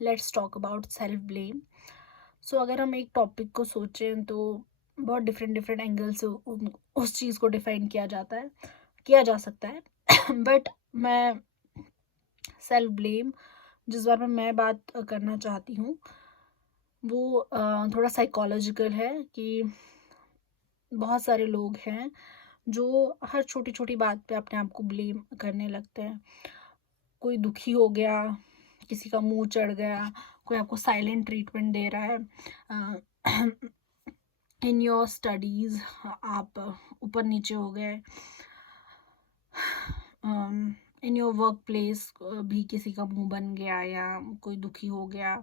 Let's talk about self blame. So अगर हम एक टॉपिक को सोचें तो बहुत डिफरेंट डिफरेंट एंगल से उस चीज़ को डिफाइन किया जा सकता है। बट मैं सेल्फ ब्लेम जिस बारे में मैं बात करना चाहती हूँ वो थोड़ा साइकोलॉजिकल है कि बहुत सारे लोग हैं जो हर छोटी छोटी बात पे अपने आप को ब्लेम करने लगते हैं। कोई दुखी हो गया, किसी का मुंह चढ़ गया, कोई आपको साइलेंट ट्रीटमेंट दे रहा है इन योर स्टडीज़, आप ऊपर नीचे हो गए, इन योर वर्क प्लेस भी किसी का मुंह बन गया या कोई दुखी हो गया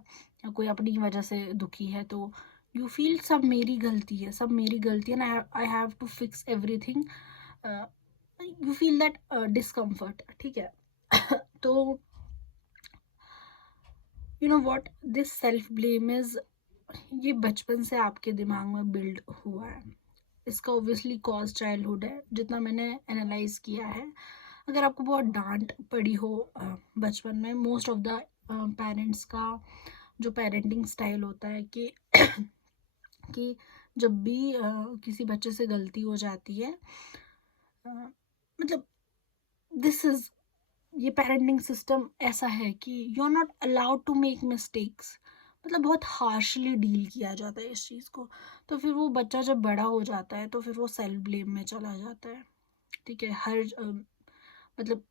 या कोई अपनी वजह से दुखी है तो यू फील सब मेरी गलती है, सब मेरी गलती है ना, I have to fix everything. You feel that discomfort, ठीक है। तो you know what this self blame is, ये बचपन से आपके दिमाग में बिल्ड हुआ है। इसका ऑब्वियसली कॉज चाइल्डहुड है जितना मैंने एनालाइज किया है। अगर आपको बहुत डांट पड़ी हो बचपन में, मोस्ट ऑफ द पेरेंट्स का जो पेरेंटिंग स्टाइल होता है कि जब भी किसी बच्चे से गलती हो जाती है, मतलब दिस इज, ये पेरेंटिंग सिस्टम ऐसा है कि you are not allowed to make mistakes. मतलब बहुत हार्शली डील किया जाता है इस चीज़ को। तो फिर वो बच्चा जब बड़ा हो जाता है तो फिर वो सेल्फ ब्लेम में चला जाता है, ठीक है। मतलब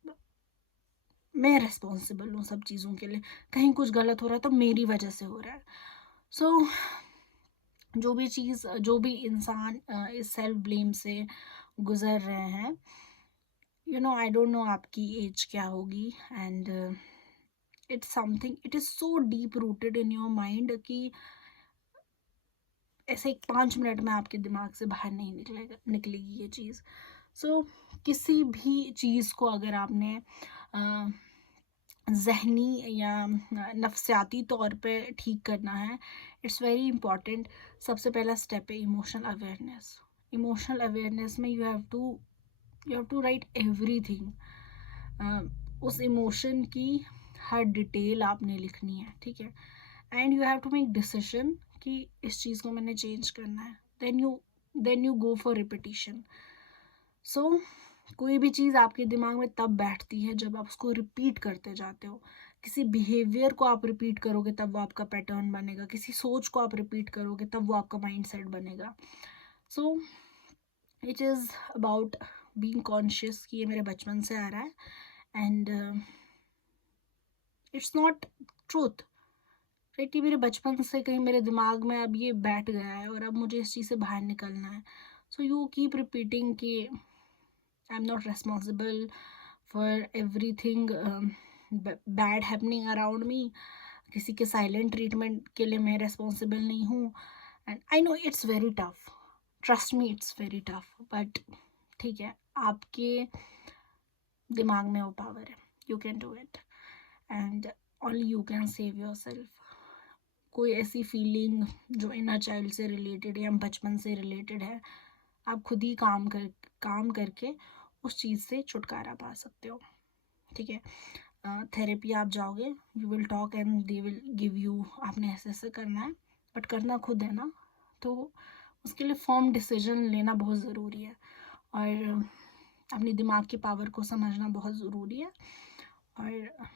मैं रिस्पॉन्सिबल हूँ सब चीज़ों के लिए, कहीं कुछ गलत हो रहा है तो मेरी वजह से हो रहा है। सो जो भी इंसान इस सेल्फ ब्लेम से गुजर रहे हैं, आई डोंट नो आपकी एज क्या होगी, and it's something, it is so deep rooted in your mind कि ऐसे 5 मिनट में आपके दिमाग से बाहर नहीं निकलेगी ये चीज़। सो किसी भी चीज़ को अगर आपने अ, ज़हनी या नफ्सियाती तौर पे ठीक करना है, इट्स वेरी इंपॉर्टेंट। सबसे पहला स्टेप है इमोशनल अवेयरनेस। इमोशनल अवेयरनेस में you have to write everything. उस इमोशन की हर डिटेल आपने लिखनी है, ठीक है। And you have to make decision कि इस चीज़ को मैंने चेंज करना है। Then you go for repetition. So कोई भी चीज़ आपके दिमाग में तब बैठती है जब आप उसको रिपीट करते जाते हो। किसी बिहेवियर को आप रिपीट करोगे तब वो आपका पैटर्न बनेगा, किसी सोच को आप रिपीट करोगे तब वो आपका माइंड सेट बनेगा। So it is about being conscious कि ये मेरे बचपन से आ रहा है, and it's not truth, right. ये मेरे बचपन से कहीं मेरे दिमाग में अब ये बैठ गया है और अब मुझे इस चीज़ से बाहर निकलना है। सो यू कीप रिपीटिंग कि I am not responsible for everything bad happening around me. किसी के साइलेंट ट्रीटमेंट के लिए मैं रेस्पॉन्सिबल नहीं हूँ। And I know it's very tough, trust me it's very tough, but ठीक है, आपके दिमाग में वो पावर है, you can do it, and only you can save your self. कोई ऐसी फीलिंग जो इनर चाइल्ड से रिलेटेड है या बचपन से रिलेटेड है, आप खुद ही काम करके उस चीज़ से छुटकारा पा सकते हो, ठीक है। थेरेपी आप जाओगे, you will talk and they will give you, आपने ऐसे ऐसे करना है, बट करना खुद है ना। तो उसके लिए फर्म डिसीजन लेना बहुत ज़रूरी है, और अपने दिमाग की पावर को समझना बहुत ज़रूरी है। और